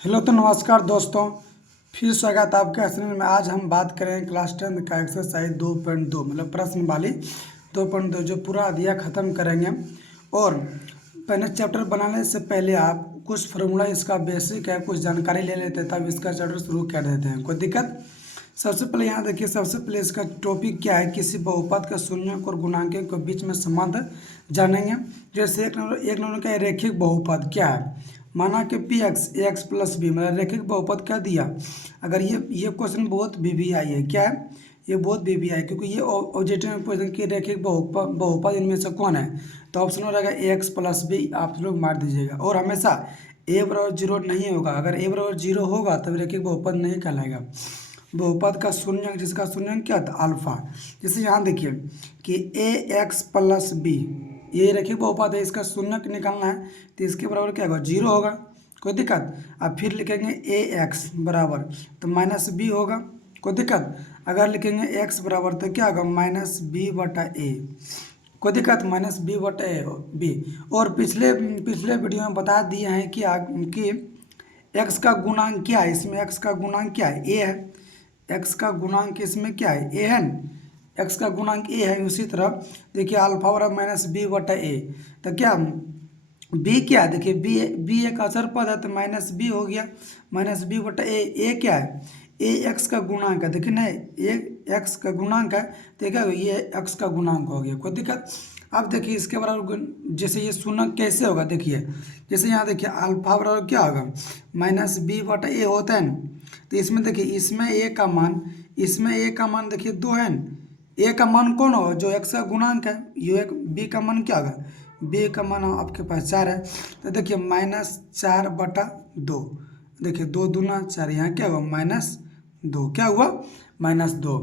Hello तो नमस्कार दोस्तों, फिर स्वागत है आपके चैनल में। आज हम बात करें क्लास 10 का एक्सरसाइज 2.2 मतलब प्रश्न वाली 2.2 जो पूरा अध्याय ख़त्म करेंगे। और पहले चैप्टर बनाने से पहले आप कुछ फार्मूला इसका बेसिक है, कुछ जानकारी ले लेते हैं, तब इसका चैप्टर शुरू कर देते हैं। कोई दिक्कत? सबसे पहले यहाँ देखिए, सबसे पहले इसका टॉपिक क्या है, किसी बहुपद का शून्यक और गुणांक के बीच में संबंध जानेंगे। जैसे एक नंबर का रैखिक बहुपद क्या है, माना कि पी एक्स ए एक्स प्लस बी मतलब रैखिक बहुपद क्या दिया। अगर ये क्वेश्चन बहुत वीवीआई है, क्या है ये बहुत वीवीआई, क्योंकि ये ऑब्जेक्टिव में पूछते हैं कि रैखिक बहुपद इनमें से कौन है, तो ऑप्शन हो रहेगा ए एक्स प्लस बी, आप लोग मार दीजिएगा। और हमेशा ए बराबर जीरो नहीं होगा, अगर ए बराबर जीरो होगा तब रैखिक बहुपद नहीं कहलाएगा। बहुपद का शून्यक, जिसका शून्यक क्या था अल्फा। जैसे यहाँ देखिए कि ए एक्स प्लस बी ये रैखिक बहुपद है, इसका शून्यक निकालना है तो इसके बराबर क्या होगा, जीरो होगा। कोई दिक्कत? अब फिर लिखेंगे ए एक्स बराबर तो माइनस बी होगा। कोई दिक्कत? अगर लिखेंगे एक्स बराबर तो क्या होगा, माइनस बी बटा ए। कोई दिक्कत? माइनस बी बटा ए बी। और पिछले पिछले वीडियो में बता दिए हैं कि एक्स का गुणांक क्या है, इसमें एक्स का गुणांक क्या है, ए है। एक्स का गुणांक इसमें क्या है, ए है। एक्स का गुणांक ए है। उसी तरह देखिए अल्फा बराबर माइनस बी बटा ए, तो क्या बी क्या है, देखिए बी एक अचर पद है तो माइनस बी हो गया, माइनस बी बटा ए क्या है, ए एक्स का गुणांक है। देखिए नहीं, ए एक्स का गुणांक है तो क्या ये एक्स का गुणांक हो गया। कोई दिक्कत? अब देखिए इसके बराबर जैसे ये शून्य कैसे होगा, देखिए जैसे यहाँ देखिए अल्फा बराबर क्या होगा, माइनस बी बटा ए होता है ना, तो इसमें देखिए इसमें ए का मान, इसमें ए का मान देखिए दो है ना। ए का मान कौन होगा, जो एक्स का गुणांक है, ये एक बी का मान क्या होगा, बी का मान आपके पास 4 है, तो देखिए माइनस 4 बटा 2, देखिए 2 दूना 4, यहाँ क्या हुआ माइनस 2, क्या हुआ माइनस 2।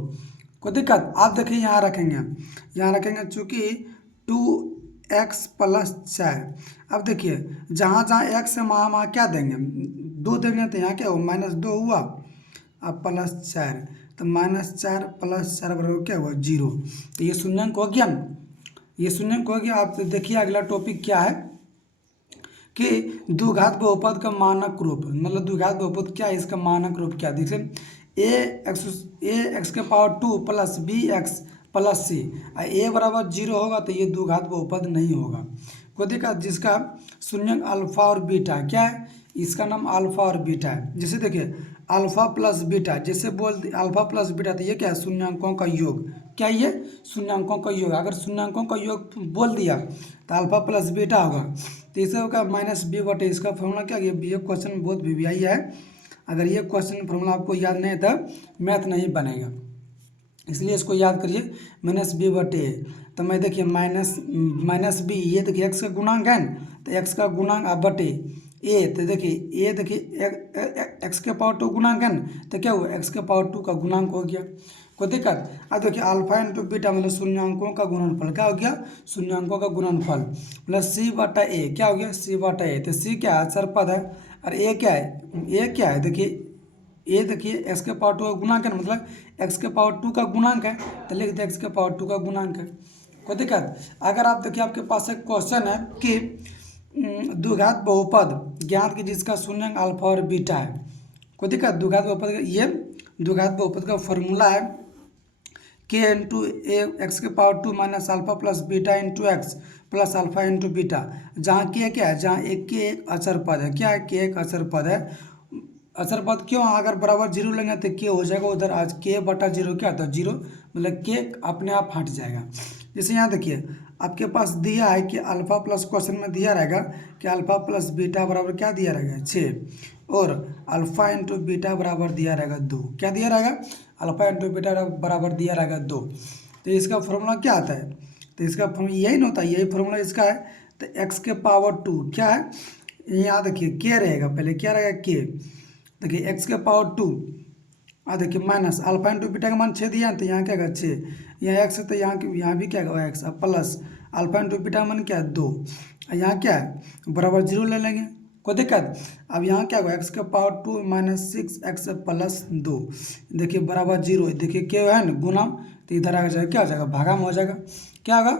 कोई दिक्कत? आप देखिए यहाँ रखेंगे चूँकि 2x प्लस 4। अब देखिए जहाँ जहाँ एक्स है वहाँ क्या देंगे, 2 देंगे, तो यहाँ क्या हुआ माइनस 2 हुआ, अब प्लस 4, तो माइनस 4 प्लस 4 बराबर क्या हुआ, जीरो। तो ये शून्यंक हो गया ना, ये शून्यंक हो गया। आप देखिए अगला टॉपिक क्या है कि द्विघात बहुपद का मानक रूप, मतलब द्विघात बहुपद क्या है, इसका मानक रूप क्या। देखिए ए एक्स के power 2 plus b x plus c, a बराबर जीरो होगा तो ये द्विघात बहुपद नहीं होगा। को देखा जिसका शून्यंक अल्फा और बीटा क्या है, इसका नाम अल्फा और बीटा है। जैसे देखिए अल्फा प्लस बीटा, जैसे बोल अल्फा प्लस बीटा तो ये क्या है, शून्यंकों का योग। क्या ये शून्यंकों का योग, अगर शून्यंकों का योग बोल दिया तो अल्फा प्लस बीटा होगा, तो इसे होगा माइनस बी बटे, इसका फॉर्मूला क्या, ये क्वेश्चन बहुत वीवीआई है। अगर ये क्वेश्चन फॉर्मूला आपको याद नहीं है तो मैथ नहीं बनेगा, इसलिए इसको याद करिए, माइनस बी बटे। तो मैं देखिए माइनस बी, ये देखिए एक्स का गुणांक है ना, तो एक्स का गुणांक आप बटे ए, तो देखिए एक्स के पावर 2 गुणांक है ना, तो क्या हुआ एक्स के पावर 2 का गुणांक हो गया। कोई दिक्कत? अब देखिए अल्फा इंटू बीटा मतलब शून्यंकों का गुणनफल, क्या हो गया शून्यंकों का गुणनफल, प्लस सी बटा ए, क्या हो गया सी बटा ए। तो सी क्या है, अचर पद है, और ए क्या है, ए क्या है, देखिए ए देखिए एक्स के पावर 2 का गुणांक है ना, मतलब एक्स के पावर 2 का गुणांक है, तो लिख दे एक्स के पावर 2 का गुणांक है। कोई दिक्कत? अगर आप देखिए आपके पास एक क्वेश्चन है कि द्विघात बहुपद ज्ञात की जिसका शून्यंक अल्फा और बीटा है। कोई दिक्कत? द्विघात बहुपद, ये द्विघात बहुपद का फॉर्मूला है के इंटू ए एक्स के power 2 minus alpha plus beta into x plus alpha into beta, जहाँ के क्या है, जहाँ एक के एक अचर पद है, क्या है के एक अचर पद है। अचर पद क्यों, अगर बराबर जीरो लेंगे तो के हो जाएगा उधर, आज के बटा जीरो क्या था जीरो, मतलब के अपने आप हट जाएगा। जैसे यहाँ देखिए आपके पास दिया है कि अल्फा प्लस क्वेश्चन में दिया रहेगा कि अल्फा प्लस बीटा बराबर क्या दिया रहेगा 6, और अल्फा इंटू बीटा बराबर दिया रहेगा 2, क्या दिया रहेगा अल्फा इंटू बीटा बराबर दिया रहेगा 2। तो इसका फॉर्मूला क्या आता है, तो इसका फॉर्मूला यही ना होता है, यही फॉर्मूला इसका है। तो एक्स के पावर 2 क्या है, यहाँ देखिए के रहेगा, पहले क्या रहेगा के, देखिए एक्स के पावर 2, देखिए माइनस अल्फा इंटू बीटा का मान 6 दिया है, तो यहाँ क्या है 6, यहाँ एक्स है तो यहाँ भी क्या है एक्स, अब प्लस अल्फा इंटू बीटा का मान क्या है 2, यहाँ क्या है बराबर जीरो ले लेंगे। कोई दिक्कत? अब यहाँ क्या होगा एक्स का पावर 2 माइनस 6 एक्स प्लस 2, देखिए बराबर जीरो, देखिए क्या है ना गुना, तो इधर आ जाएगा क्या हो जाएगा भागा में हो जाएगा, क्या होगा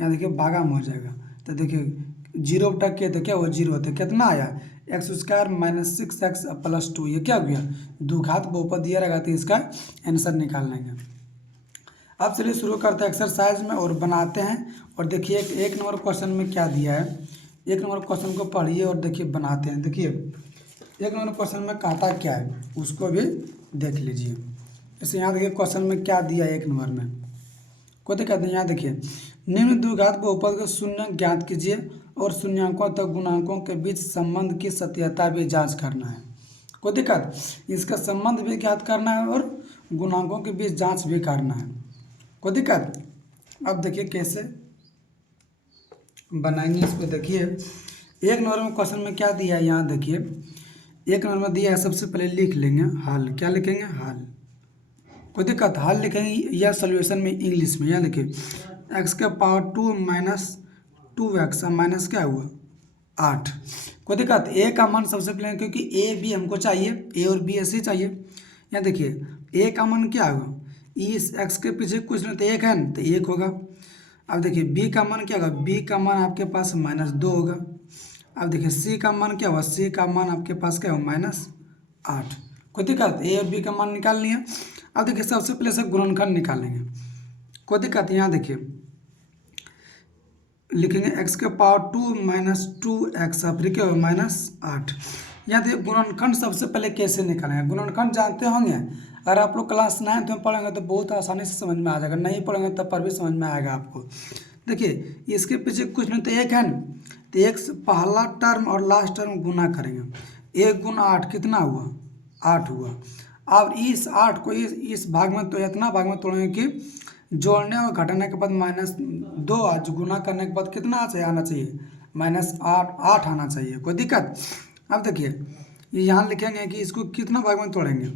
यहाँ देखिए भागा में हो जाएगा। तो देखिए जीरो बटा के तो क्या हुआ जीरो, तो कितना आया x square minus 6x plus 2, ये क्या हो गया, द्विघात बहुपद दिया रहेगा तो इसका आंसर निकाल लेंगे। अब चलिए शुरू करते हैं एक्सरसाइज में और बनाते हैं। और देखिए एक नंबर क्वेश्चन में क्या दिया है, एक नंबर क्वेश्चन को पढ़िए और देखिए बनाते हैं। देखिए एक नंबर क्वेश्चन में कहता क्या है उसको भी देख लीजिए। जैसे यहाँ देखिए क्वेश्चन में क्या दिया है एक नंबर में, को दिक्कत नहीं। यहाँ देखिए निम्न द्विघात बहुपद का शून्य ज्ञात कीजिए और शून्यांकों तक गुणांकों के बीच संबंध की सत्यता भी जांच करना है। कोई दिक्कत, इसका संबंध भी ज्ञात करना है और गुणांकों के बीच जांच भी करना है। कोई दिक्कत। अब देखिए कैसे बनाएंगे इसको। देखिए एक नंबर में क्वेश्चन में क्या दिया है, यहाँ देखिए एक नंबर में दिया है, सबसे पहले लिख लेंगे हल। क्या लिखेंगे, हल। कोई दिक्कत, हल लिखेंगे या सोल्यूशन में इंग्लिश में। यहाँ देखिए एक्स के पावर 2 माइनस 2x माइनस क्या हुआ 8। कोई दिक्कत, ए का मान सबसे पहले, क्योंकि ए बी हमको चाहिए, ए और बी ऐसे ही चाहिए। यहाँ देखिए ए का मान क्या होगा, इस x के पीछे कुछ नहीं तो एक है न, तो एक होगा। अब देखिए b का मान क्या होगा, b का मान आपके पास -2 होगा। अब देखिए c का मान क्या होगा, c का मान आपके पास क्या होगा -8। कोई दिक्कत, a और b का मान निकालनी है। अब देखिए सबसे पहले से गुणनखंड निकालेंगे। कोई दिक्कत, यहाँ देखिए लिखेंगे x के पावर 2 माइनस 2x फिर क्या होगा -8। यहाँ देखिए गुणनखंड सबसे पहले कैसे निकालेंगे, गुणनखंड जानते होंगे। अगर आप लोग क्लास 9 में पढ़ेंगे तो बहुत आसानी से समझ में आ जाएगा, नहीं पढ़ेंगे तब पर भी समझ में आएगा आपको। देखिए इसके पीछे कुछ नहीं तो एक है न, तो एक पहला टर्म और लास्ट टर्म गुना करेंगे। 1 गुना 8 कितना हुआ, 8 हुआ। अब इस 8 को इस भाग में तो इतना भाग में तोड़ेंगे कि जोड़ने और घटाने के बाद -2 आज गुना करने के बाद कितना आना चाहिए -8 आना चाहिए। कोई दिक्कत। अब देखिए यहाँ लिखेंगे कि इसको कितना भाग में तोड़ेंगे,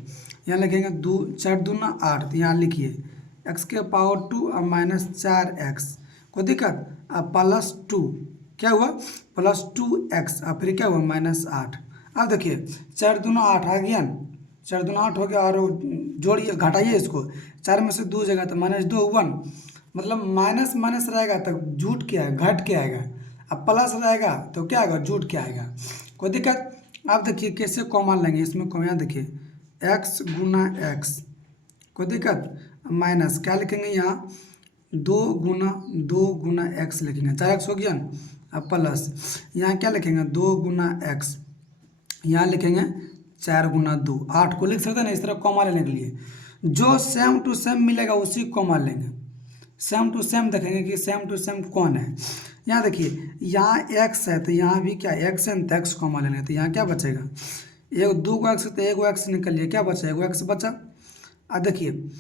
यहाँ लिखेंगे 4 दूना 8, तो यहाँ लिखिए x के पावर 2 और -4x। कोई दिक्कत, अब +2 क्या हुआ +2x और फिर क्या हुआ -8। अब देखिए 4 दूना 8 आ गया न, 4 दूना 8 हो गया और जोड़िए घटाइए इसको, 4 में से 2 जगह तो -2 हुआ न, मतलब माइनस माइनस रहेगा तो जुट के आएगा, घट के आएगा। अब प्लस रहेगा तो क्या आएगा, जुट के आएगा। कोई दिक्कत। आप देखिए कैसे कॉमा लेंगे, इसमें कॉमा देखिए x गुना x। कोई दिक्कत, माइनस क्या लिखेंगे यहाँ 2 गुना x लिखेंगे, 4x हो गया न। अब प्लस यहाँ क्या लिखेंगे 2 गुना x, यहाँ लिखेंगे 4 गुना 2। 8 को लिख सकते हैं ना इस तरह कॉमा लेने के लिए, जो सेम टू सेम मिलेगा उसी कॉमा लेंगे। सेम टू सेम देखेंगे कि सेम टू सेम कौन है। यहाँ देखिए यहाँ x है तो यहाँ भी क्या x है तो x कॉमा लेंगे, तो यहाँ क्या बचेगा, एक 2 को x तो 1 x निकलिए, क्या बचा 1 x बचा। अब देखिए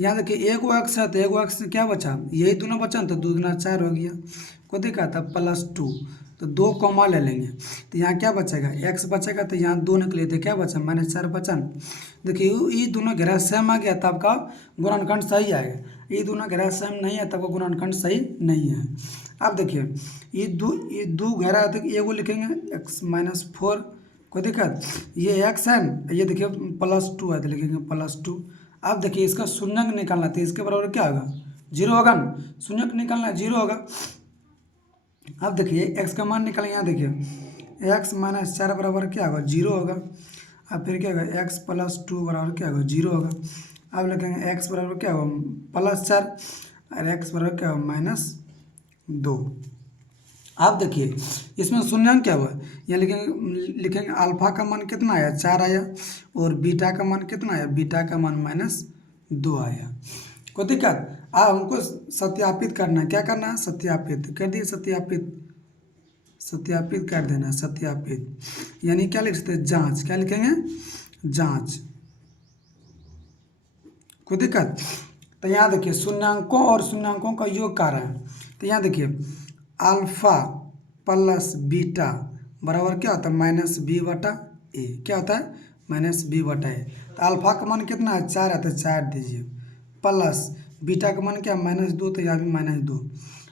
यहाँ देखिए 1 x है तो 1 x क्या बचा, यही दोनों बचा तो 2 दूना 4 हो गया। कोई दिक्कत, अब +2 तो 2 कॉमा ले लेंगे, तो यहाँ क्या बचेगा x बचेगा, तो यहाँ 2 निकले तो क्या बचा -4 बचा। देखिए ये दोनों घेरा सेम आ गया तब आपका गुणनखंड सही आएगा, ये दोनों घेरा सेम नहीं है तब का गुणनखंड सही नहीं है। अब देखिए ये दो घेरा है तो एगो लिखेंगे x -4। कोई दिक्कत, ये x है न, ये देखिए +2 है तो लिखेंगे +2। अब देखिए इसका शून्यक निकालना तो इसके बराबर क्या होगा 0 होगा न, शून्यक निकालना 0 होगा। अब देखिए x का मान निकालेंगे, यहाँ देखिए x -4 बराबर क्या होगा 0 होगा। अब फिर क्या होगा x +2 बराबर क्या होगा 0 होगा। अब लिखेंगे x बराबर क्या होगा +4 और x बराबर क्या होगा -2। अब देखिए इसमें शून्यंक क्या हुआ, यहाँ लिखेंगे अल्फा का मान कितना आया 4 आया और बीटा का मान कितना आया, बीटा का मान -2 आया। कोई दिक्कत। अब हमको सत्यापित करना है, क्या करना है सत्यापित कर दिए, सत्यापित कर देना, सत्यापित यानी क्या लिख सकते हैं जांच, क्या लिखेंगे जांच। कोई दिक्कत। तो यहाँ देखिए शून्यांकों और शून्यांकों का योग कर रहे हैं, तो यहाँ देखिए अल्फा प्लस बीटा बराबर क्या होता है -b/a, क्या होता है -b/a। तो अल्फा का मान कितना है 4 है तो 4 दीजिए, प्लस बीटा का मान क्या -2 तो यहाँ भी -2।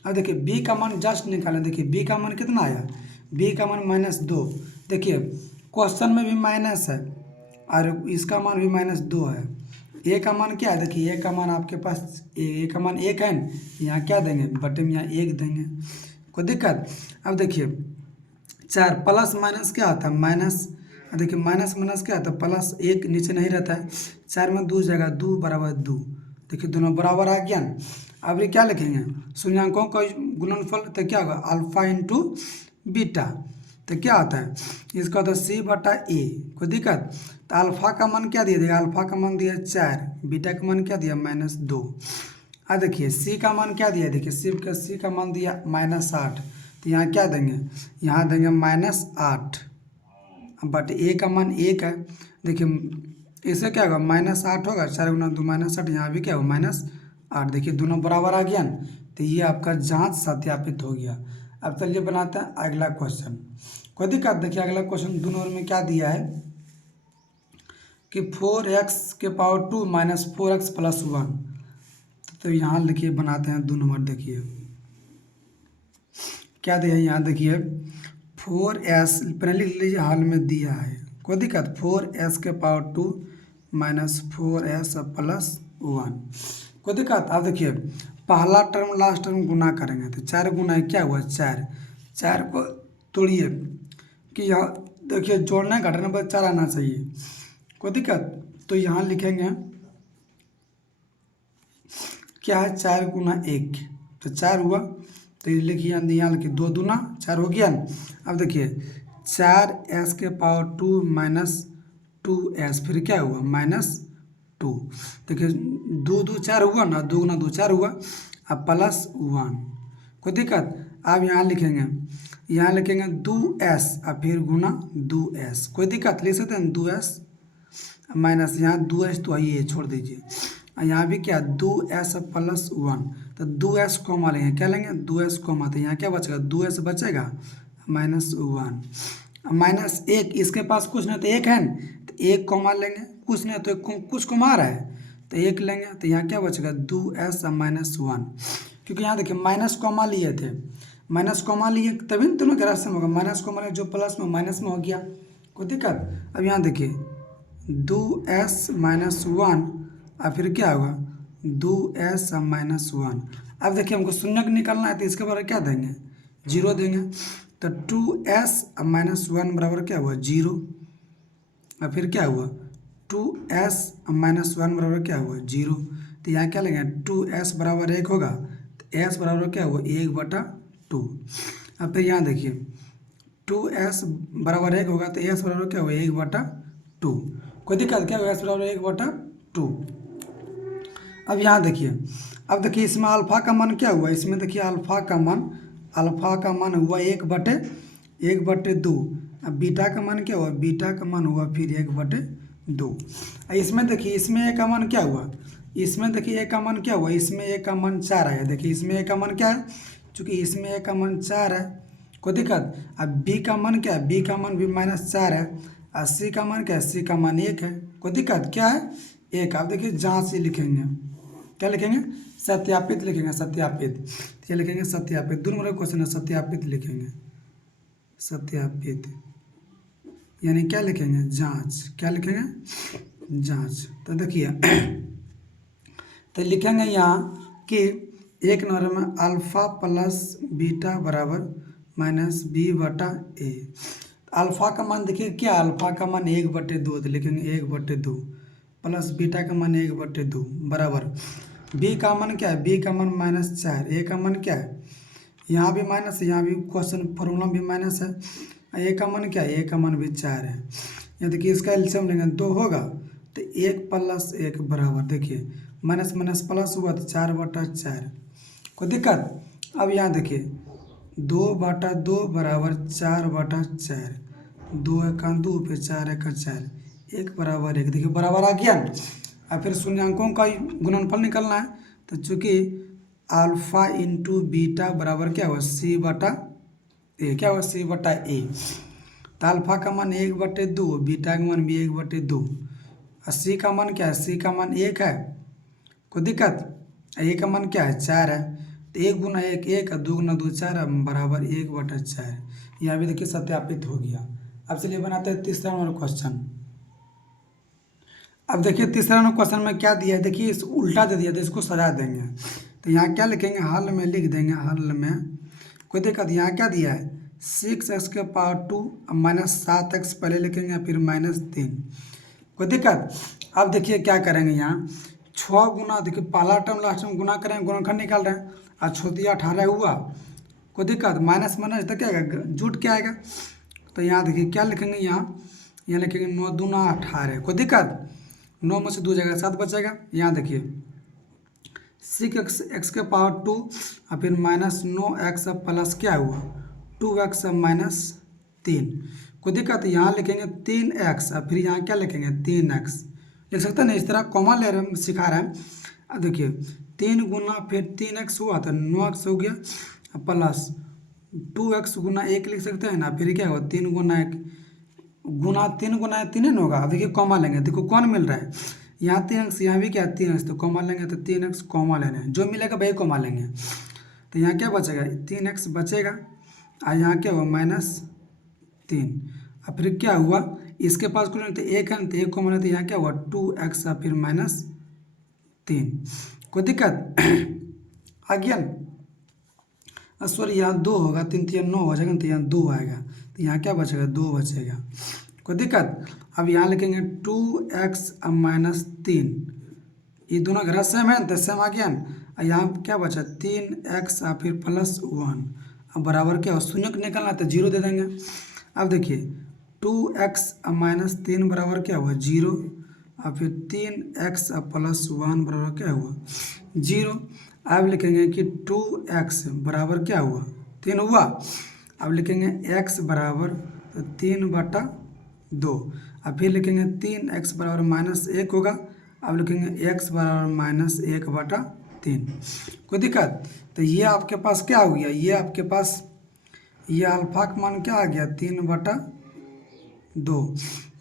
अब देखिए b का मान जस्ट निकालें, देखिए b का मान कितना आया, b का मान -2। देखिए क्वेश्चन में भी माइनस है और इसका मान भी -2 है। ए का मान क्या है, देखिए ए का मान आपके पास ए का मान 1 है न, यहाँ क्या देंगे बटे में यहाँ 1 देंगे। कोई दिक्कत। अब देखिए 4 प्लस माइनस क्या होता है माइनस, देखिए माइनस माइनस क्या होता है प्लस, एक नीचे नहीं रहता है, 4 में 2 जगह 2 बराबर 2, देखिए दोनों बराबर आ गया ना। अब ये क्या लिखेंगे शून्यांकों का गुणनफल, तो क्या होगा अल्फा इंटू बीटा, तो क्या होता है इसका होता है सी बटा ए, कोई दिक्कत। तो अल्फा का मान क्या दिया देगा, अल्फा का मान दिया 4, बीटा का मान क्या दिया -2। अब देखिए सी का मान क्या दिया, देखिए सी का मान दिया -8, तो यहाँ क्या देंगे, यहाँ देंगे -8 बट ए का मान 1 है, देखिए इससे क्या होगा -8 होगा, 4 गुना 2 -8, यहाँ भी क्या होगा -8, देखिए दोनों बराबर आ गया ना। तो ये आपका जांच सत्यापित हो गया। अब चलिए बनाते हैं अगला क्वेश्चन, कोई दिक्कत। देखिए अगला क्वेश्चन 2 नंबर में क्या दिया है कि 4x⁴ माइनस 4x + 1, तो यहाँ लिखिए बनाते हैं 2 नंबर। देखिए क्या दिया है यहाँ, देखिए 4s पहले लिख लीजिए, हाल में दिया है, कोई दिक्कत। 4s⁴ माइनस 4s + 1, कोई दिक्कत। अब देखिए पहला टर्म लास्ट टर्म गुना करेंगे, तो 4 गुना क्या हुआ 4, 4 को तोड़िए कि यहाँ देखिए जोड़ना घटाने पर 4 आना चाहिए, कोई दिक्कत। तो यहाँ लिखेंगे क्या है 4 गुना 1, तो 4 हुआ, तो ये लिखिए यहाँ लिखिए 2 दूना 4 हो गया ना। अब देखिए 4s⁴ माइनस 2s, फिर क्या हुआ -2, देखिए 2 2 4 हुआ ना, 2 गुना 2 4 हुआ, अब +1, कोई दिक्कत। अब यहाँ लिखेंगे 2s, अब फिर गुना 2s, कोई दिक्कत, लिख सकते हैं 2s माइनस यहाँ 2s तो आइए छोड़ दीजिए, यहाँ भी क्या 2s + 1, तो 2s कॉमा लेंगे, क्या लेंगे 2s कॉमा, तो यहाँ क्या बचेगा 2s बचेगा -1 -1, इसके पास कुछ नहीं तो 1 है न, तो 1 कॉमा लेंगे, कुछ नहीं तो कुछ कॉमा रहा है तो 1 लेंगे, तो यहाँ क्या बचेगा 2s -1, क्योंकि यहाँ देखिए माइनस कॉमा लिए थे, माइनस कॉमा लिए तभी ना दोनों ग्राफ में होगा, माइनस कॉमा लिए जो प्लस में माइनस में हो गया, कोई दिक्कत। अब यहाँ देखिए 2s -1, और फिर क्या होगा 2s -1। अब देखिए हमको शून्य निकालना है, तो इसके बराबर क्या देंगे 0 देंगे, तो 2s -1 बराबर क्या हुआ 0, और फिर क्या हुआ 2s -1 बराबर क्या हुआ 0, तो यहाँ क्या लेंगे 2s बराबर 1 होगा, तो s बराबर क्या हुआ 1/2। अब फिर यहाँ देखिए 2s बराबर 1 होगा, तो s बराबर क्या हुआ 1/2, कोई दिक्कत क्या होगा s बराबर 1/2। अब यहाँ देखिए इसमें अल्फा का मान क्या हुआ, इसमें देखिए अल्फा का मान हुआ 1/2, अब बीटा का मान क्या हुआ, बीटा का मान हुआ फिर 1/2। इसमें देखिए इसमें ए का मान क्या हुआ, इसमें देखिए ए का मान क्या हुआ, इसमें ए का मान 4 है, देखिए इसमें ए का मान क्या है, चूँकि इसमें ए का मान 4 है, कोई दिक्कत। अब बी का मान क्या है, बी का मान भी -4 है, और सी का मान क्या है, सी का मान 1 है, कोई दिक्कत क्या है 1। आप देखिए जाँच से लिखेंगे, क्या लिखेंगे सत्यापित लिखेंगे, सत्यापित, ये लिखेंगे सत्यापित, 2 नंबर का क्वेश्चन है, सत्यापित लिखेंगे, सत्यापित यानी क्या लिखेंगे जांच, क्या लिखेंगे जांच। तो देखिए तो लिखेंगे यहाँ कि 1 नंबर में अल्फा प्लस बीटा बराबर -b/a, अल्फा का मान देखिए क्या, अल्फा का मान 1/2, तो लिखेंगे 1/2 प्लस बीटा का मान 1/2 बराबर बी का मान क्या है, बी का मान -4, ए का मान क्या है, यहाँ भी माइनस, यहाँ भी क्वेश्चन फॉर्मूला भी माइनस है, ए का मान क्या है, ए का मान भी 4 है। यहाँ देखिए इसका एलसीएम लेंगे 2 होगा, तो 1 + 1 बराबर देखिए माइनस माइनस प्लस हुआ, तो 4/4, कोई दिक्कत। अब यहाँ देखिए 2/2 बराबर 4/4, 2 × 2 फिर 4 × 4, 1 बराबर 1, देखिए बराबर आ गया ना। और फिर शून्यांकों का गुणनफल निकालना है, तो चूँकि अल्फा इंटू बीटा बराबर क्या हुआ c/a, क्या हुआ c/a, तो अल्फा का मान 1/2, बीटा का मान भी 1/2, और सी का मान क्या है, सी का मान 1 है, कोई दिक्कत। ए का मान क्या है 4 है, तो 1 × 1 1, 2 × 2 4 बराबर 1/4, यहाँ भी देखिए सत्यापित हो गया। अब चलिए बनाते हैं तीसरा नंबर क्वेश्चन। अब देखिए तीसरा नंबर क्वेश्चन में क्या दिया है, देखिए इस उल्टा दे दिया, तो इसको सजा देंगे, तो यहाँ क्या लिखेंगे हल में लिख देंगे, हल में, कोई दिक्कत। यहाँ क्या दिया है 6x⁻² माइनस 7x पहले लिखेंगे फिर -3। कोई दिक्कत? अब देखिए क्या करेंगे यहाँ 6 गुना, देखिए पहला टर्म लास्ट में गुना करेंगे, गुणनखंड निकाल रहे हैं और 6×18 हुआ। कोई दिक्कत? माइनस माइनस तो क्या आएगा, जुट क्या आएगा। तो यहाँ देखिए क्या लिखेंगे, यहाँ लिखेंगे 9×2=18। कोई दिक्कत? 9 में से 2 जाएगा 7 बचेगा। यहाँ देखिए 6x⁻² और फिर -9x प्लस क्या हुआ 2x -3। कोई दिक्कत? यहाँ लिखेंगे 3x और फिर यहाँ क्या लिखेंगे 3x लिख सकते हैं ना, इस तरह कॉमा ले रहे हैं, सिखा रहे हैं। अब देखिए 3 गुना फिर 3x हुआ तो 9x हो गया प्लस 2x गुना 1 लिख सकते हैं ना, फिर क्या होगा 3 गुना 1 गुना 3 गुना 3 नहीं होगा। अब देखिए कॉमा लेंगे, देखो कौन मिल रहा है, यहाँ 3x, यहाँ भी क्या 3x, तो कॉमा लेंगे तो 3x कॉमा लेना है, जो मिलेगा वही कॉमा लेंगे। तो यहाँ क्या बचेगा 3x बचेगा और यहाँ क्या हुआ -3। और फिर क्या हुआ, इसके पास कुछ नहीं तो 1 है तो 1 कॉमन है, तो यहाँ क्या हुआ 2x और फिर -3। कोई दिक्कत? आ गया ना, सॉरी यहाँ 2 होगा, 3 3 9 हो जाएगा तो यहाँ 2 आएगा, तो यहाँ क्या बचेगा 2 बचेगा। कोई दिक्कत? अब यहाँ लिखेंगे 2x -3, ये दोनों घर सेम है तो सेम आ गया ना। यहाँ क्या बचा 3x और फिर +1, अब बराबर क्या हो, शून्य को निकलना तो 0 दे देंगे। अब देखिए 2x -3 बराबर क्या हुआ 0 और फिर 3x +1 बराबर क्या हुआ 0। अब लिखेंगे कि 2x बराबर क्या हुआ 3 हुआ। अब लिखेंगे x बराबर 3/2 और फिर लिखेंगे 3x बराबर -1 होगा। अब लिखेंगे x बराबर -1/3। कोई दिक्कत? तो ये आपके पास क्या हो गया, ये आपके पास ये अल्फा का मान क्या आ गया 3/2,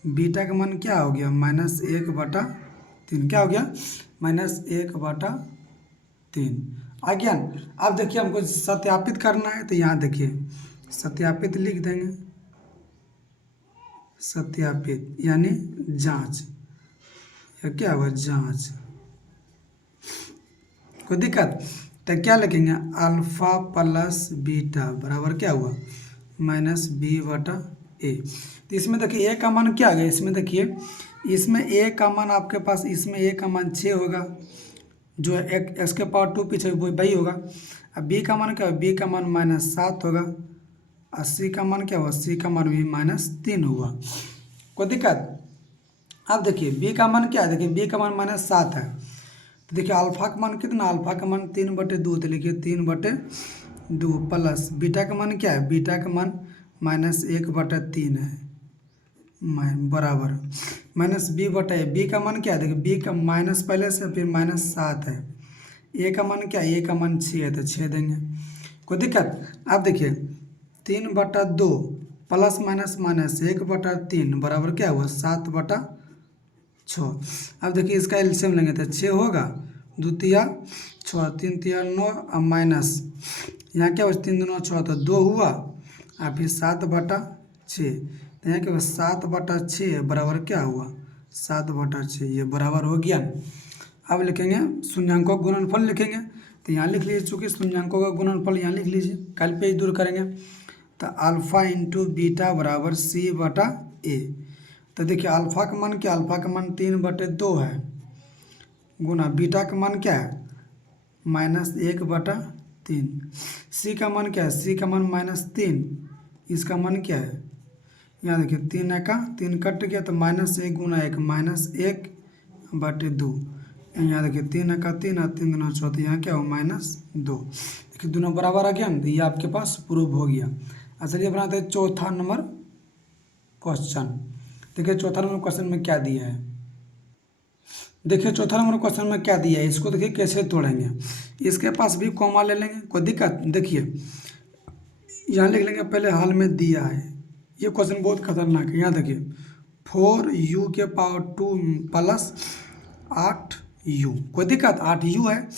बीटा का मान क्या हो गया -1/3, क्या हो गया -1/3 आ गया। अब देखिए हमको सत्यापित करना है, तो यहाँ देखिए सत्यापित लिख देंगे, सत्यापित यानी जांच, या क्या हुआ जांच। कोई दिक्कत? तो क्या लिखेंगे अल्फा प्लस बीटा बराबर क्या हुआ -b/a। तो इसमें देखिए a का मान क्या आ गया, इसमें देखिए इसमें a का मान आपके पास, इसमें a का मान 6 होगा, जो x⁻² पीछे वही होगा। अब b का मान क्या होगा, b का मान -7 होगा और c का मान क्या हुआ, c का मान भी -3 हुआ। कोई दिक्कत? अब देखिए b का मान क्या है, देखिए b का मान -7 है, तो देखिए अल्फा का मान कितना, अल्फा का मान 3/2, तो लिखिए 3/2 प्लस बीटा का मान क्या है, बीटा का मान -1/3 है बराबर -b/a। बी का मान क्या है, देखिए बी का माइनस पहले से फिर -7 है। ए का मान क्या है, ए का मान 6 है तो 6 देंगे। कोई दिक्कत? अब देखिए 3/2 प्लस माइनस माइनस 1/3 बराबर क्या हुआ 7/6। अब देखिए इसका एलसीएम लेंगे तो 6 होगा, 2 तिया 6, 3 तिया 9 और माइनस यहाँ क्या हुआ 3 दूना 6 तो 2 हुआ और फिर 7/6, तो यहाँ क्या हुआ 7/6 बराबर क्या हुआ 7/6, ये बराबर हो गया। अब लिखेंगे शून्यांकों का गुणनफल लिखेंगे, तो यहाँ लिख लीजिए, चूँकि शून्यांकों का गुणनफल यहाँ लिख लीजिए, कल पेज दूर करेंगे। तो अल्फ़ा इंटू बीटा बराबर c/a। तो देखिए अल्फ़ा का मान क्या, अल्फ़ा का मान 3/2 है गुना बीटा का मान क्या है -1/3। सी का मान क्या है, सी का मान -3, इसका मान क्या है, यहाँ देखिए 3 कट गया तो -1 गुना 1 -1/2। यहाँ देखिए 3 और 3 दूना 6, तो यहाँ क्या हो -2। देखिए दोनों बराबर आ गया ना, तो ये आपके पास प्रूव हो गया। चलिए बनाते हैं चौथा नंबर क्वेश्चन। देखिए चौथा नंबर क्वेश्चन में क्या दिया है, देखिए चौथा नंबर क्वेश्चन में क्या दिया है, इसको देखिए कैसे तोड़ेंगे। इसके पास भी कॉमा ले लेंगे, कोई दिक्कत? देखिए यहाँ लिख लेंगे पहले हाल में दिया है, ये क्वेश्चन बहुत खतरनाक है। यहाँ देखिए 4u² प्लस 8u, कोई दिक्कत? 8u है,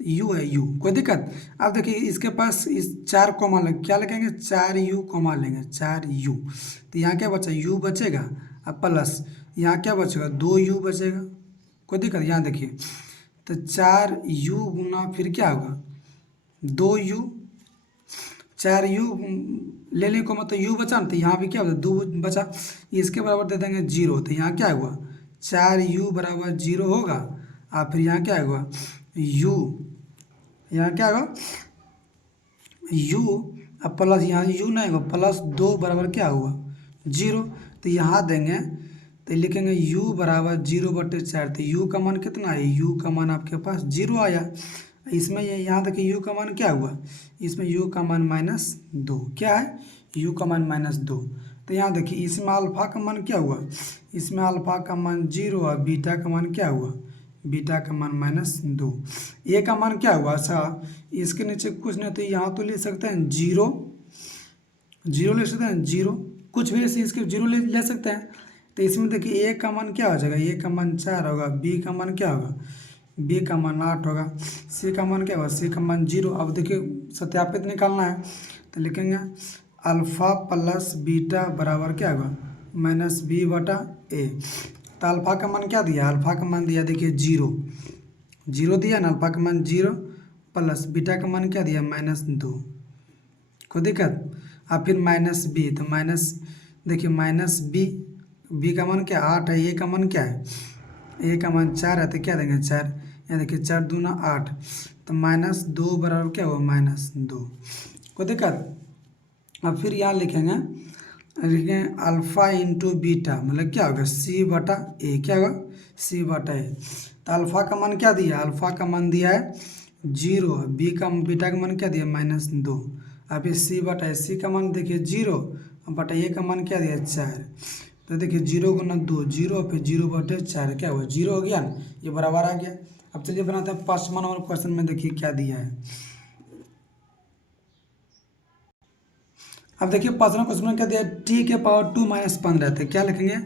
u है u, कोई दिक्कत? अब देखिए इसके पास इस 4 कॉमा लग, क्या लगेंगे 4u कॉमा लेंगे 4u, तो यहाँ क्या बचा u बचेगा अब प्लस यहाँ क्या बचेगा 2u बचेगा। कोई दिक्कत? यहाँ देखिए तो 4u गुना फिर क्या होगा 2u, 4u ले ली कॉमा तो यू बचा ना, तो यहाँ भी क्या होता है 2 बचा, इसके बराबर दे देंगे 0, तो यहाँ क्या हुआ 4u बराबर 0 होगा। और फिर यहाँ क्या होगा u, यहाँ क्या होगा u, अब प्लस यहाँ u नहीं होगा, +2 बराबर क्या हुआ 0, तो यहाँ देंगे तो लिखेंगे u बराबर 0/4, तो u का मान कितना है, u का मान आपके पास 0 आया। इसमें ये यहाँ देखिए u का मान क्या हुआ, इसमें u का मान -2, क्या है u का मान -2। तो यहाँ देखिए इसमें अल्फ़ा का मान क्या हुआ, इसमें अल्फ़ा का मान 0 और बीटा का मान क्या हुआ, बीटा का मान -2। ए का मान क्या हुआ, अच्छा इसके नीचे कुछ नहीं तो यहाँ तो ले सकते हैं 0, 0 ले सकते हैं 0, कुछ भी ऐसे इसके 0 ले सकते हैं। तो इसमें देखिए ए का मान क्या हो जाएगा, ए का मान 4 होगा, बी का मान क्या होगा, बी का मान 8 होगा, सी का मान क्या होगा, सी का मान 0। अब देखिए सत्यापित निकालना है तो लिखेंगे अल्फ़ा प्लस बीटा बराबर क्या होगा -b/a। तो अल्फ़ा का मान क्या दिया, अल्फ़ा का मान दिया देखिए 0, 0 दिया ना, अल्फ़ा का मान 0 प्लस बीटा का मान क्या दिया -2, कोई दिक्कत। अब फिर -b, तो माइनस देखिए -b का मान क्या 8 है, ए का मान क्या है, ए का मान 4 है, तो क्या देंगे 4, यहाँ देखिए 4 दूना 8, तो -2 बराबर क्या हुआ -2, कोई दिक्कत। अब फिर यहाँ लिखेंगे अल्फ़ा इंटू बीटा मतलब क्या होगा c/a, क्या होगा c/a। तो अल्फ़ा का मान क्या दिया, अल्फ़ा का मान दिया है 0, बीटा का मान क्या दिया -2, अब फिर c/a, c का मान देखिए 0 बटा ए का मान क्या दिया 4, तो देखिए 0 गुना 2 0, फिर 0/4 क्या हुआ 0 हो गया ना, ये बराबर आ गया। अब चलिए बनाते हैं 5वां नंबर क्वेश्चन में, देखिए क्या दिया है। अब देखिए 5वां क्वेश्चन में क्या दिया है, t के पावर 2 -15, तो क्या लिखेंगे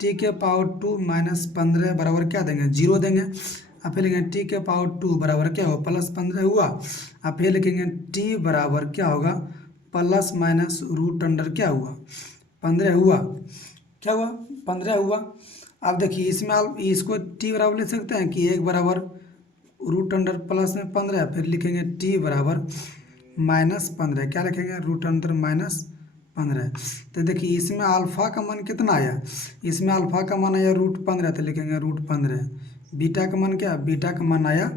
t के पावर 2 -15 बराबर क्या देंगे 0 देंगे। अब फिर लिखेंगे t के पावर 2 बराबर क्या होगा +15 हुआ। अब फिर लिखेंगे t बराबर क्या होगा ± क्या हुआ 15 हुआ, क्या हुआ 15 हुआ। अब देखिए इसमें आप इसको t बराबर ले सकते हैं कि 1 बराबर √अंडर प्लस में 15, फिर लिखेंगे t बराबर -15, क्या लिखेंगे √15। तो देखिए इसमें अल्फ़ा का मान कितना आया, इसमें अल्फ़ा का मान आया √15, तो लिखेंगे √15। बीटा का मान क्या, बीटा का मान आया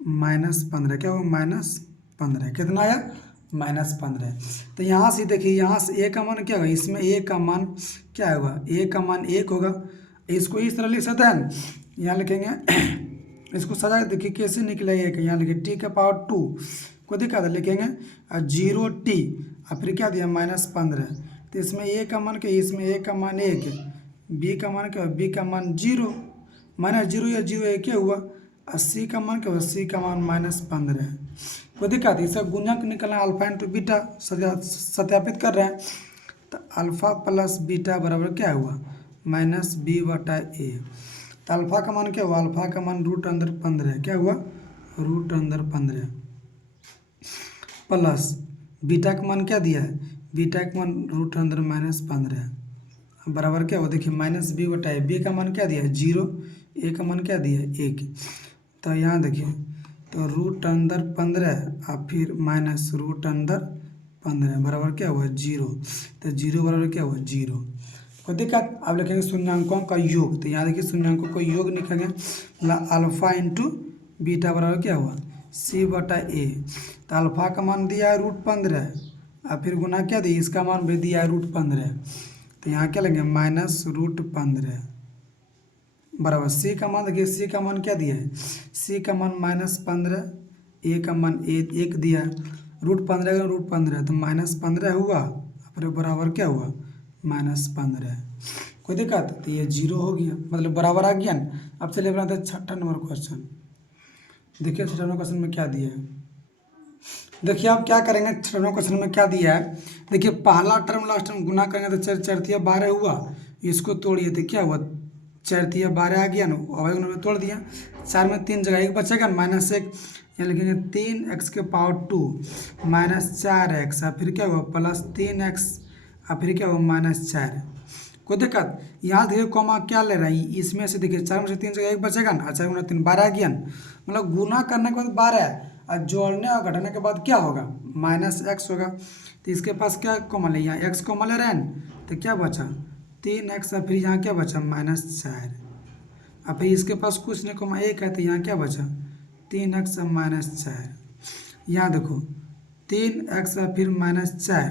-15, क्या हुआ -15, कितना आया -15। तो यहाँ से देखिए यहाँ से ए का मान क्या होगा, इसमें ए का मान क्या होगा, ए का मान 1 होगा। इसको इस तरह लिख सकते हैं, यहाँ लिखेंगे इसको सजा के देखिए कैसे निकलेगा, एक यहाँ लिखे t के पावर 2 को दिखा था, लिखेंगे 0t और फिर क्या दिया -15। तो इसमें ए का मान क्या, इसमें ए का मान 1, बी का मान क्या, बी का मान 0, -0 या 0 एक क्या हुआ, और सी का मान क्या हुआ, सी का मान -15। कोई दिक्कत, इसका गुणक निकलना अल्फ़ा इंटू बीटा सत्यापित कर रहे हैं। तो अल्फ़ा प्लस बीटा बराबर क्या हुआ -b/a। तो अल्फ़ा का मान क्या हुआ, अल्फ़ा का मान √15, क्या हुआ √15 प्लस बीटा का मान क्या दिया है, बीटा का मान √15 बराबर क्या हुआ, देखिए -b/a। बी का मान क्या दिया है 0, ए का मान क्या दिया है 1। तो यहाँ देखिए तो √15 और फिर -√15 बराबर क्या हुआ 0, तो 0 बराबर क्या हुआ 0, कोई दिक्कत। अब लिखेंगे शून्यांकों का योग, तो यहाँ देखिए शून्यांकों का योग लिखेंगे मतलब अल्फ़ा इंटू बीटा बराबर क्या हुआ c/a। तो अल्फ़ा का मान दिया है √15 और फिर गुना क्या दिया, इसका मान भी दिया है √15, तो यहाँ क्या लेंगे -√15 बराबर सी का मान, देखिए सी का मान क्या दिया है, सी का मान -15, ए का मान 1 दिया है, √15 का √15 तो -15 हुआ, फिर बराबर क्या हुआ -15, कोई दिक्कत। तो ये 0 हो गया, मतलब बराबर आ गया ना। अब चलिए बनाते हैं 6वां नंबर क्वेश्चन। देखिए 6वां नंबर क्वेश्चन में क्या दिया है, देखिए आप क्या करेंगे 6वां क्वेश्चन में क्या दिया है। देखिए पहला टर्म लास्ट टर्म गुना करेंगे तो 4 4 12 हुआ, इसको तोड़िए तो क्या हुआ 4 12 आ गया ना, अवयव में तोड़ दिया, 4 में 3 जगह 1 बचेगा -1, यहाँ लिखेंगे 3x के पावर 2 -4x और फिर क्या हुआ +3x और फिर क्या हुआ -4, कोई दिक्कत। यहाँ देखिए कॉमा क्या ले रहा है, इसमें से देखिए 4 में से 3 जगह 1 बचेगा ना, 4 गुना 3 12 आ गया ना, मतलब गुना करने के बाद 12 है और जोड़ने और घटाने के बाद क्या होगा, माइनस एक्स होगा। तो इसके पास क्या कॉमन है, यहाँ एक्स कॉमन ले रहे हैं तो क्या बचा 3x, और फिर यहाँ क्या बचा -4, और फिर इसके पास कुछ नहीं कॉमन 1 है तो यहाँ क्या बचा 3x और -4। यहाँ देखो 3x और फिर -4,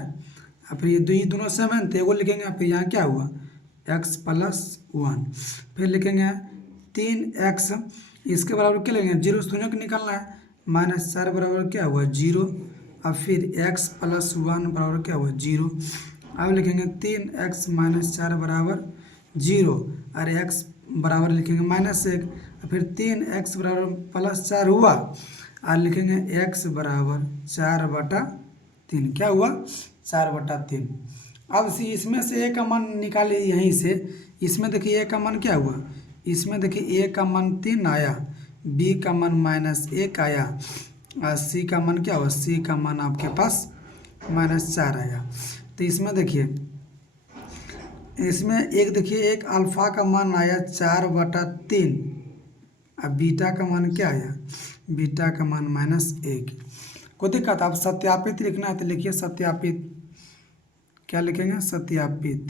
और फिर ये दोनों सेम है तो एगो लिखेंगे, फिर यहाँ क्या हुआ x + 1, फिर लिखेंगे 3x, इसके बराबर क्या लेंगे 0 शून्य को निकालना है, -4 बराबर क्या हुआ 0, और फिर x + 1 बराबर क्या हुआ 0। अब लिखेंगे 3x - 4 बराबर 0, और x बराबर लिखेंगे -1, और फिर 3x बराबर +4 हुआ, और लिखेंगे x बराबर 4/3, क्या हुआ 4/3। अब इसमें से a का मान निकालिए यहीं से, इसमें देखिए a का मान क्या हुआ, इसमें देखिए a का मान 3 आया, b का मान -1 आया, और c का मान क्या हुआ, c का मान आपके पास -4 आया। तो इसमें देखिए, इसमें एक देखिए एक अल्फ़ा का मान आया 4/3, अब बीटा का मान क्या आया, बीटा का मान -1। कोई दिक्कत, आप सत्यापित लिखना है तो लिखिए सत्यापित, क्या लिखेंगे सत्यापित।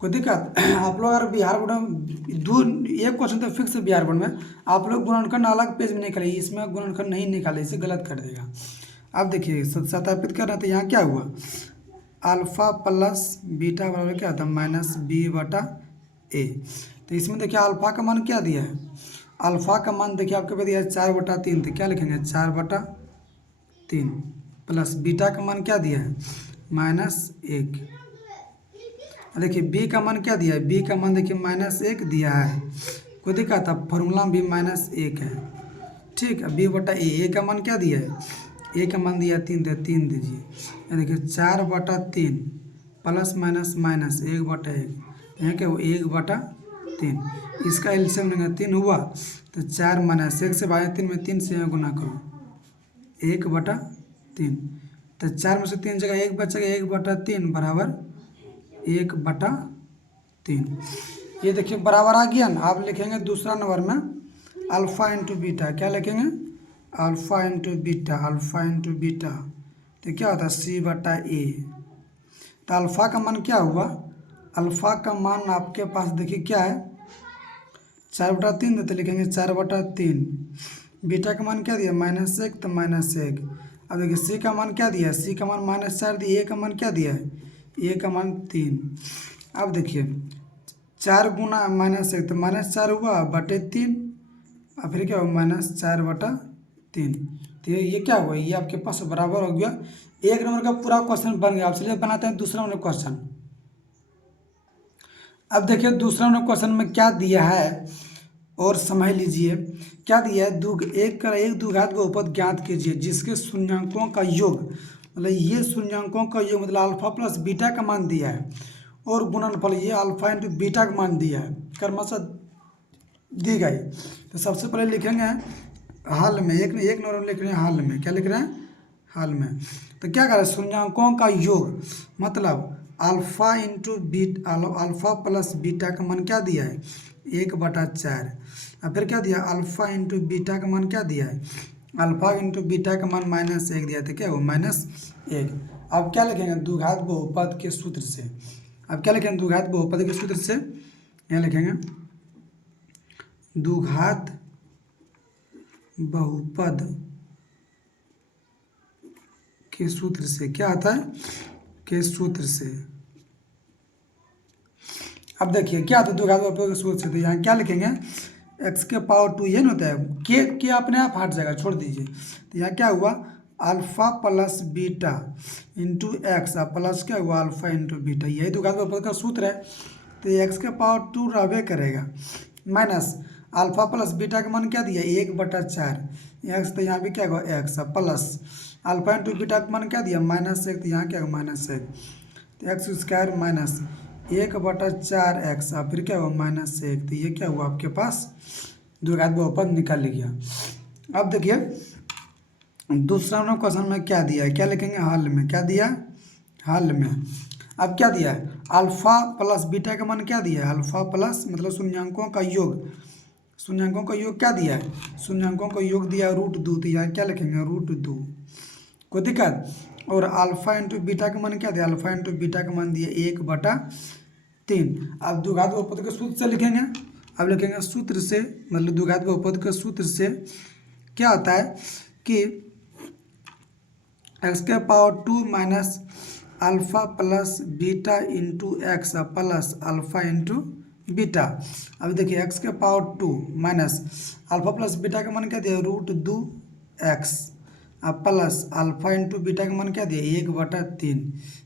कोई दिक्कत, आप लोग अगर बिहार बोर्ड में दूर एक क्वेश्चन तो फिक्स है बिहार बोर्ड में, आप लोग गुणनखंड अलग पेज में निकालिए, इसमें गुणनखंड नहीं निकाले, इसे गलत कर देगा। अब देखिए सत्यापित करना, तो यहाँ क्या हुआ अल्फ़ा प्लस बीटा बराबर क्या होता है -b/a। तो इसमें देखिए अल्फ़ा का मान क्या दिया है, अल्फ़ा का मान देखिए आपके पास दिया है 4/3, तो क्या लिखेंगे 4/3, प्लस बीटा का मान क्या दिया है -1। देखिए b का मान क्या दिया है, b का मान देखिए -1 दिया है, कोई दिक्कत, अब फॉर्मूला भी -1 है, ठीक है। b/a का मान क्या दिया है, a का मान दिया 3, तो 3 दीजिए, ये देखिए 4/3 प्लस माइनस माइनस 1/1, यहाँ क्या हुआ 1/3, इसका एलसीएम लेंगे 3 हुआ, तो 4 - 1 से भागे 3 में 3 से गुना करो 1/3, तो 4 में से 3 जगह 1 बचेगा, 1/3 बराबर 1/3। ये देखिए बराबर आ गया ना। आप लिखेंगे दूसरा नंबर में अल्फ़ा इंटू बीटा, क्या लिखेंगे alpha into beta, alpha into beta, तो क्या होता है c/a। तो अल्फ़ा का मान क्या हुआ, अल्फ़ा का मान आपके पास देखिए क्या है 4/3, तो लिखेंगे 4/3। बीटा का मान क्या दिया -1, तो -1। अब देखिए c का मान क्या दिया है, c का मान -4 दिया, a का मान क्या दिया है, a का मान 3। अब देखिए 4 गुना -1 तो -4 हुआ बटे 3, और फिर क्या हुआ -4/3। तो ये क्या हुआ, ये आपके पास बराबर हो गया। एक नंबर का पूरा क्वेश्चन बन गया। आप चलिए बनाते हैं दूसरा नंबर क्वेश्चन। अब देखिए दूसरा नंबर क्वेश्चन में क्या दिया है और समझ लीजिए। क्या दिया है, एक द्विघात बहुपद ज्ञात कीजिए जिसके शून्यांकों का योग, मतलब ये शून्यांकों का योग मतलब अल्फा प्लस बीटा का मान दिया है, और गुणनफल ये अल्फा इंटू बीटा का मान दिया है, क्रमशः दी गई। तो सबसे पहले लिखेंगे हल में, एक नंबर में लिख रहे हैं हल में, क्या लिख रहे हैं हल में। तो क्या करें, शून्यांकों का योग मतलब alpha into beta, alpha plus beta का मान क्या दिया है 1/4, और फिर क्या दिया अल्फा इंटू बीटा का मान क्या दिया है, अल्फा इंटू बीटा का मान -1 दिया, तो क्या हो -1। अब क्या लिखेंगे द्विघात बहुपद के सूत्र से। अब क्या लिखेंगे द्विघात बहुपद के सूत्र से, यहाँ लिखेंगे द्विघात बहुपद के सूत्र से। क्या आता है के सूत्र से। अब देखिए क्या आता है द्विघात बहुपद के सूत्र से, तो यहाँ क्या लिखेंगे x⁻², ये नहीं होता है के अपने आप हट जाएगा, छोड़ दीजिए। तो यहाँ क्या हुआ alpha plus beta into x, plus क्या हुआ अल्फा इंटू बीटा, यही द्विघात बहुपद का सूत्र है। तो x⁻² रहबे करेगा, माइनस अल्फा प्लस बीटा का मान क्या दिया 1/4 एक्स, तो यहाँ भी क्या होगा x, plus alpha into beta का मान क्या दिया -1, तो यहाँ क्या होगा -1, तो x² माइनस 1/4 एक्स, और फिर क्या हुआ -1, तो ये क्या हुआ आपके पास द्विघात बहुपद निकल गया। अब देखिए दूसरा नंबर क्वेश्चन में क्या दिया है, क्या लिखेंगे हल में, क्या दिया हल में। अब क्या दिया है अल्फा प्लस बीटा का मान क्या दिया है, अल्फा प्लस मतलब शून्यांकों का योग, शून्यांकों का योग क्या दिया है, शून्यांकों का योग दिया √2, तो यहाँ क्या लिखेंगे √2, कोई दिक्कत। और अल्फा इंटू बीटा का मान क्या दिया, अल्फा इंटू बीटा का मान दिया 1/3। अब द्विघात बहुपद के सूत्र से लिखेंगे, अब लिखेंगे सूत्र से, मतलब द्विघात बहुपद के सूत्र से क्या होता है कि x⁻² minus alpha plus beta into x plus alpha into beta. अब देखिए x⁻² minus alpha plus beta का मान क्या दिया √2x अब प्लस अल्फा इंटू बीटा का मान क्या दिया 1/3।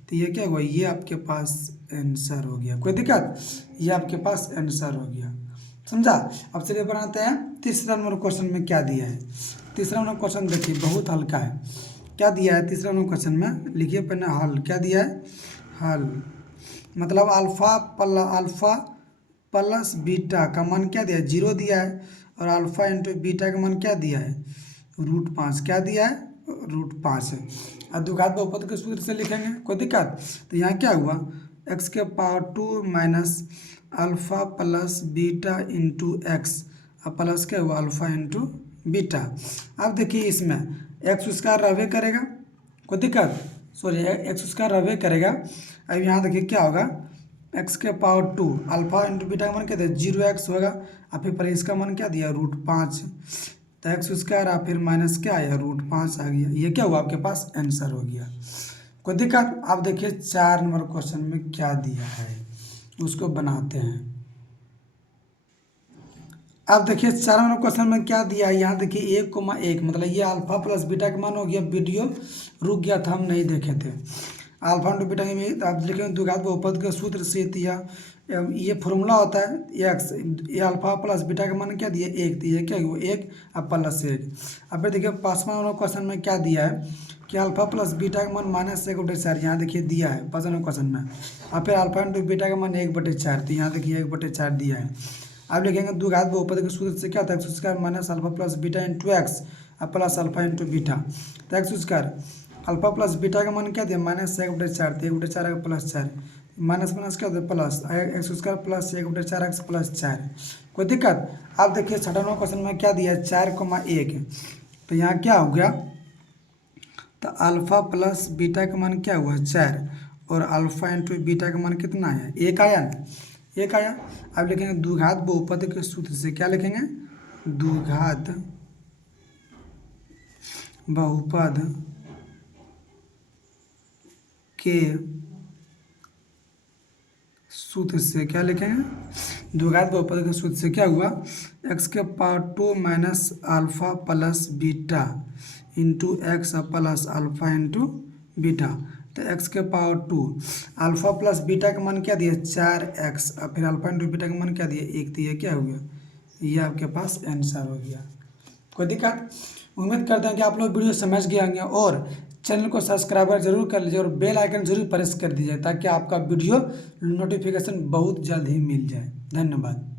तो ये क्या हुआ, ये आपके पास आंसर हो गया, कोई दिक्कत, ये आपके पास आंसर हो गया, समझा। अब चलिए बनाते हैं तीसरा नंबर क्वेश्चन में क्या दिया है। तीसरा नंबर क्वेश्चन देखिए बहुत हल्का है, क्या दिया है तीसरा नंबर क्वेश्चन में, लिखिए पहले हल, क्या दिया है हल, मतलब अल्फा प्लस बीटा का मान क्या दिया है 0 दिया है, और अल्फा इंटू बीटा का मान क्या दिया है √5, क्या दिया है √5 है। अब द्विघात बहुपद के सूत्र से लिखेंगे, कोई दिक्कत। तो यहाँ क्या हुआ x⁻² minus alpha plus beta into x अब प्लस क्या हुआ अल्फा इंटू बीटा। अब देखिए इसमें x² रहबे करेगा, कोई दिक्कत, सॉरी x² रहबे करेगा। अब यहाँ देखिए क्या होगा x⁻² अल्फा इंटू बीटा का मान क्या दिया 0x होगा, और फिर इसका मान क्या दिया √5, तो x² और फिर माइनस क्या आया √5 आ गया, ये क्या हुआ आपके पास आंसर हो गया, कोई दिक्कत। आप देखिए 4 नंबर क्वेश्चन में क्या दिया है उसको बनाते हैं। अब देखिए 4 नंबर क्वेश्चन में क्या दिया है, यहाँ देखिए 1,1 मतलब ये अल्फा प्लस बीटा का मान हो गया, वीडियो रुक गया था हम नहीं देखे थे। अल्फा इंटू बीटा में आप लिखेंगे द्विघात बहुपद के सूत्र से दिया, ये फॉर्मूला होता है एक्स, ये अल्फा प्लस बीटा का मान क्या दिया 1, तो ये क्या हुआ 1 अब प्लस 1। अब फिर देखिए 5वां नंबर क्वेश्चन में क्या दिया है कि अल्फा प्लस बीटा का मान -1/4, यहाँ देखिए दिया है 5वां नंबर क्वेश्चन में, और फिर अल्फा इंटू बीटा का मान 1/4, तो यहाँ देखिए 1/4 दिया है। अब लिखेंगे द्विघात बहुपद के सूत्र से क्या होता है x² minus alpha plus beta into x अब प्लस अल्फा इंटू बीटा। तो x² अल्फा प्लस बीटा का मान क्या दिया -1/4, तो 1/4 प्लस 4 माइनस माइनस क्या होता है plus, x² plus 1/4x plus 4, कोई दिक्कत। अब देखिए 6वां नंबर क्वेश्चन में क्या दिया है 4,1, तो यहाँ क्या हो गया, तो अल्फा प्लस बीटा का मान क्या हुआ 4, और अल्फा इंटू बीटा का मान कितना आया 1 आया ना, 1 आया। अब लिखेंगे द्विघात बहुपद के सूत्र से, क्या लिखेंगे द्विघात बहुपद के सूत्र से, क्या लिखेंगे द्विघात बहुपद के सूत्र से क्या हुआ x⁻² minus alpha plus beta into x plus alpha into beta. तो x⁻² अल्फा प्लस बीटा का मान क्या दिया 4x, और फिर अल्फा इंटू बीटा का मान क्या दिया 1, तो ये क्या हो गया, ये आपके पास आंसर हो गया, कोई दिक्कत। उम्मीद करते हैं कि आप लोग वीडियो समझ गए होंगे, और चैनल को सब्सक्राइबर जरूर कर लीजिए और बेल आइकन जरूर प्रेस कर दीजिए ताकि आपका वीडियो नोटिफिकेशन बहुत जल्द ही मिल जाए। धन्यवाद।